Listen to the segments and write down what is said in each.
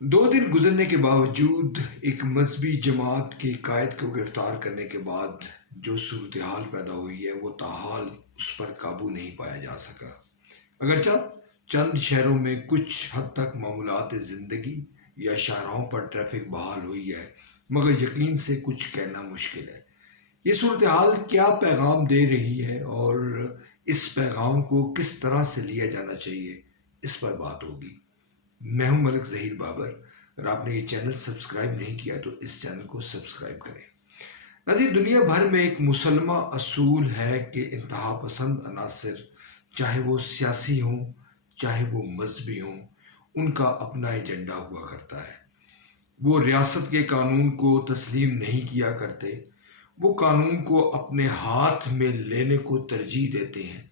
2 دن گزرنے کے باوجود ایک مذہبی جماعت کے قائد کو گرفتار کرنے کے بعد جو صورتحال پیدا ہوئی ہے وہ تاحال اس پر قابو نہیں پایا جا سکا۔ اگرچہ چند شہروں میں کچھ حد تک معمولات زندگی یا شاہراہوں پر ٹریفک بحال ہوئی ہے، مگر یقین سے کچھ کہنا مشکل ہے۔ یہ صورتحال کیا پیغام دے رہی ہے اور اس پیغام کو کس طرح سے لیا جانا چاہیے، اس پر بات ہوگی۔ میں ہوں ملک ظہیر بابر۔ اگر آپ نے یہ چینل سبسکرائب نہیں کیا تو اس چینل کو سبسکرائب کریں۔ ناظرین، دنیا بھر میں ایک مسلمہ اصول ہے کہ انتہا پسند عناصر، چاہے وہ سیاسی ہوں چاہے وہ مذہبی ہوں، ان کا اپنا ایجنڈا ہوا کرتا ہے۔ وہ ریاست کے قانون کو تسلیم نہیں کیا کرتے، وہ قانون کو اپنے ہاتھ میں لینے کو ترجیح دیتے ہیں،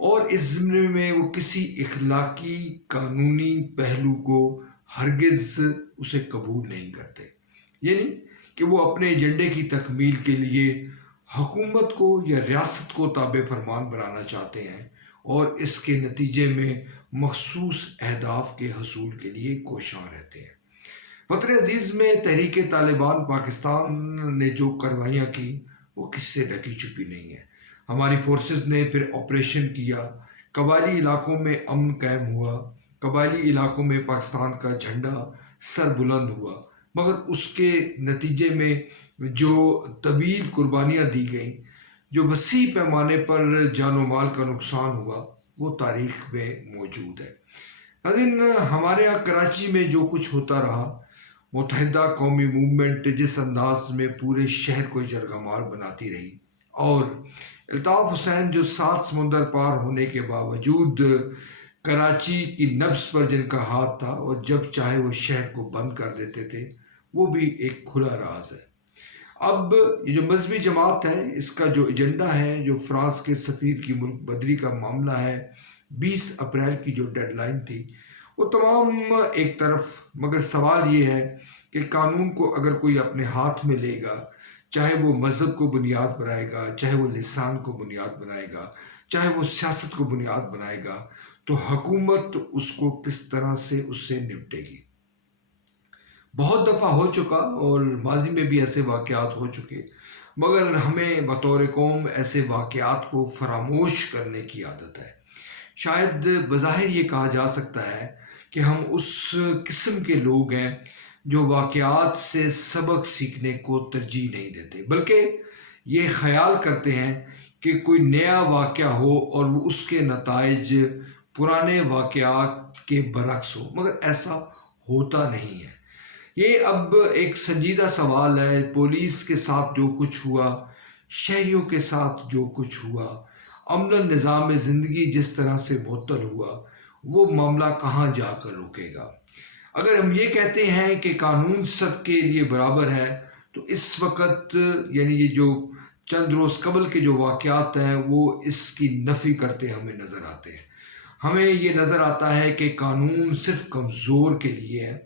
اور اس ضمن میں وہ کسی اخلاقی قانونی پہلو کو ہرگز اسے قبول نہیں کرتے۔ یعنی کہ وہ اپنے ایجنڈے کی تکمیل کے لیے حکومت کو یا ریاست کو تابع فرمان بنانا چاہتے ہیں، اور اس کے نتیجے میں مخصوص اہداف کے حصول کے لیے کوشاں رہتے ہیں۔ وطن عزیز میں تحریک طالبان پاکستان نے جو کاروائیاں کی وہ کس سے ڈھکی چھپی نہیں ہے۔ ہماری فورسز نے پھر آپریشن کیا، قبائلی علاقوں میں امن قائم ہوا، قبائلی علاقوں میں پاکستان کا جھنڈا سر بلند ہوا، مگر اس کے نتیجے میں جو طویل قربانیاں دی گئیں، جو وسیع پیمانے پر جان و مال کا نقصان ہوا، وہ تاریخ میں موجود ہے۔ ناظرین، ہمارے یہاں کراچی میں جو کچھ ہوتا رہا، متحدہ قومی موومنٹ جس انداز میں پورے شہر کو جرگہ مار بناتی رہی، اور الطاف حسین جو 7 سمندر پار ہونے کے باوجود کراچی کی نبض پر جن کا ہاتھ تھا اور جب چاہے وہ شہر کو بند کر دیتے تھے، وہ بھی ایک کھلا راز ہے۔ اب یہ جو مذہبی جماعت ہے، اس کا جو ایجنڈا ہے، جو فرانس کے سفیر کی ملک بدری کا معاملہ ہے، 20 اپریل کی جو ڈیڈ لائن تھی، وہ تمام ایک طرف، مگر سوال یہ ہے کہ قانون کو اگر کوئی اپنے ہاتھ میں لے گا، چاہے وہ مذہب کو بنیاد بنائے گا، چاہے وہ لسان کو بنیاد بنائے گا، چاہے وہ سیاست کو بنیاد بنائے گا، تو حکومت اس کو کس طرح سے اس سے نپٹے گی۔ بہت دفعہ ہو چکا اور ماضی میں بھی ایسے واقعات ہو چکے، مگر ہمیں بطور قوم ایسے واقعات کو فراموش کرنے کی عادت ہے۔ شاید بظاہر یہ کہا جا سکتا ہے کہ ہم اس قسم کے لوگ ہیں جو واقعات سے سبق سیکھنے کو ترجیح نہیں دیتے، بلکہ یہ خیال کرتے ہیں کہ کوئی نیا واقعہ ہو اور وہ اس کے نتائج پرانے واقعات کے برعکس ہو، مگر ایسا ہوتا نہیں ہے۔ یہ اب ایک سنجیدہ سوال ہے۔ پولیس کے ساتھ جو کچھ ہوا، شہریوں کے ساتھ جو کچھ ہوا، امن و نظام زندگی جس طرح سے معطل ہوا، وہ معاملہ کہاں جا کر رکے گا؟ اگر ہم یہ کہتے ہیں کہ قانون سب کے لیے برابر ہے، تو اس وقت یعنی یہ جو چند روز قبل کے جو واقعات ہیں وہ اس کی نفی کرتے ہمیں نظر آتے ہیں۔ ہمیں یہ نظر آتا ہے کہ قانون صرف کمزور کے لیے ہے،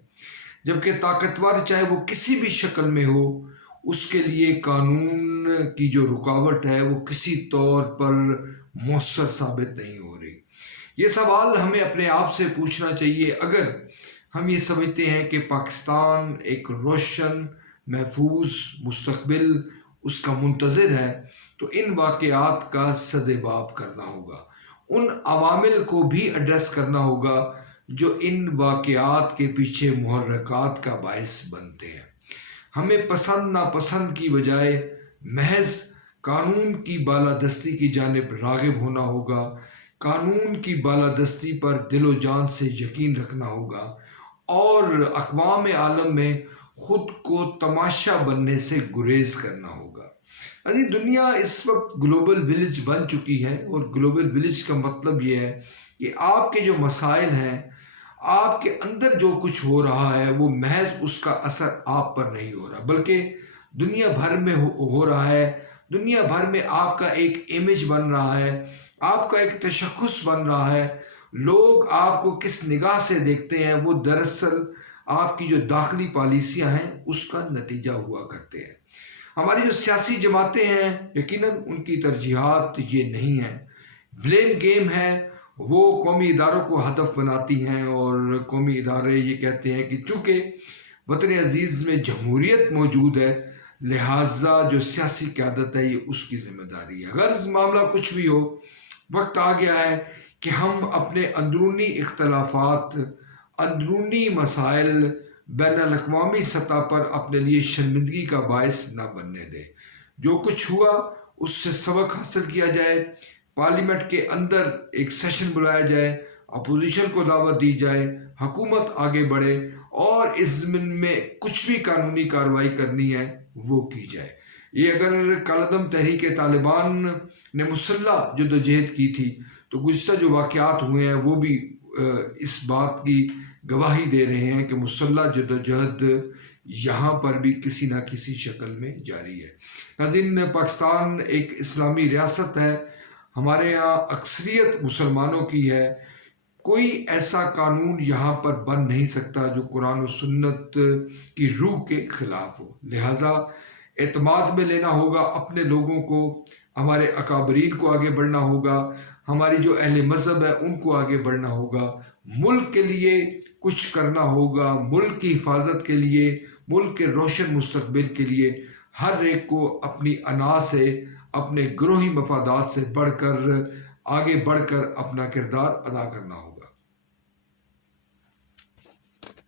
جبکہ طاقتور چاہے وہ کسی بھی شکل میں ہو، اس کے لیے قانون کی جو رکاوٹ ہے وہ کسی طور پر مؤثر ثابت نہیں ہو رہی۔ یہ سوال ہمیں اپنے آپ سے پوچھنا چاہیے۔ اگر ہم یہ سمجھتے ہیں کہ پاکستان ایک روشن محفوظ مستقبل اس کا منتظر ہے، تو ان واقعات کا سدباب کرنا ہوگا، ان عوامل کو بھی ایڈریس کرنا ہوگا جو ان واقعات کے پیچھے محرکات کا باعث بنتے ہیں۔ ہمیں پسند ناپسند کی بجائے محض قانون کی بالادستی کی جانب راغب ہونا ہوگا، قانون کی بالادستی پر دل و جان سے یقین رکھنا ہوگا، اور اقوام عالم میں خود کو تماشا بننے سے گریز کرنا ہوگا۔ دنیا اس وقت گلوبل ولیج بن چکی ہے، اور گلوبل ولیج کا مطلب یہ ہے کہ آپ کے جو مسائل ہیں، آپ کے اندر جو کچھ ہو رہا ہے، وہ محض اس کا اثر آپ پر نہیں ہو رہا، بلکہ دنیا بھر میں ہو رہا ہے۔ دنیا بھر میں آپ کا ایک امیج بن رہا ہے، آپ کا ایک تشخص بن رہا ہے۔ لوگ آپ کو کس نگاہ سے دیکھتے ہیں، وہ دراصل آپ کی جو داخلی پالیسیاں ہیں اس کا نتیجہ ہوا کرتے ہیں۔ ہماری جو سیاسی جماعتیں ہیں، یقیناً ان کی ترجیحات یہ نہیں ہیں۔ بلیم گیم ہے، وہ قومی اداروں کو ہدف بناتی ہیں اور قومی ادارے یہ کہتے ہیں کہ چونکہ وطن عزیز میں جمہوریت موجود ہے لہٰذا جو سیاسی قیادت ہے یہ اس کی ذمہ داری ہے. غرض معاملہ کچھ بھی ہو، وقت آ گیا ہے کہ ہم اپنے اندرونی اختلافات، اندرونی مسائل بین الاقوامی سطح پر اپنے لیے شرمندگی کا باعث نہ بننے دیں. جو کچھ ہوا اس سے سبق حاصل کیا جائے، پارلیمنٹ کے اندر ایک سیشن بلایا جائے، اپوزیشن کو دعوت دی جائے، حکومت آگے بڑھے اور اس ضمن میں کچھ بھی قانونی کارروائی کرنی ہے وہ کی جائے. یہ اگر کالعدم تحریک طالبان نے مسلح جدوجہد کی تھی تو گزشتہ جو واقعات ہوئے ہیں وہ بھی اس بات کی گواہی دے رہے ہیں کہ مسلح جدوجہد یہاں پر بھی کسی نہ کسی شکل میں جاری ہے. ناظرین، پاکستان ایک اسلامی ریاست ہے، ہمارے یہاں اکثریت مسلمانوں کی ہے. کوئی ایسا قانون یہاں پر بن نہیں سکتا جو قرآن و سنت کی روح کے خلاف ہو. لہٰذا اعتماد میں لینا ہوگا اپنے لوگوں کو، ہمارے اکابرین کو آگے بڑھنا ہوگا، ہماری جو اہل مذہب ہے ان کو آگے بڑھنا ہوگا، ملک کے لیے کچھ کرنا ہوگا، ملک کی حفاظت کے لیے، ملک کے روشن مستقبل کے لیے ہر ایک کو اپنی انا سے، اپنے گروہی مفادات سے آگے بڑھ کر اپنا کردار ادا کرنا ہوگا.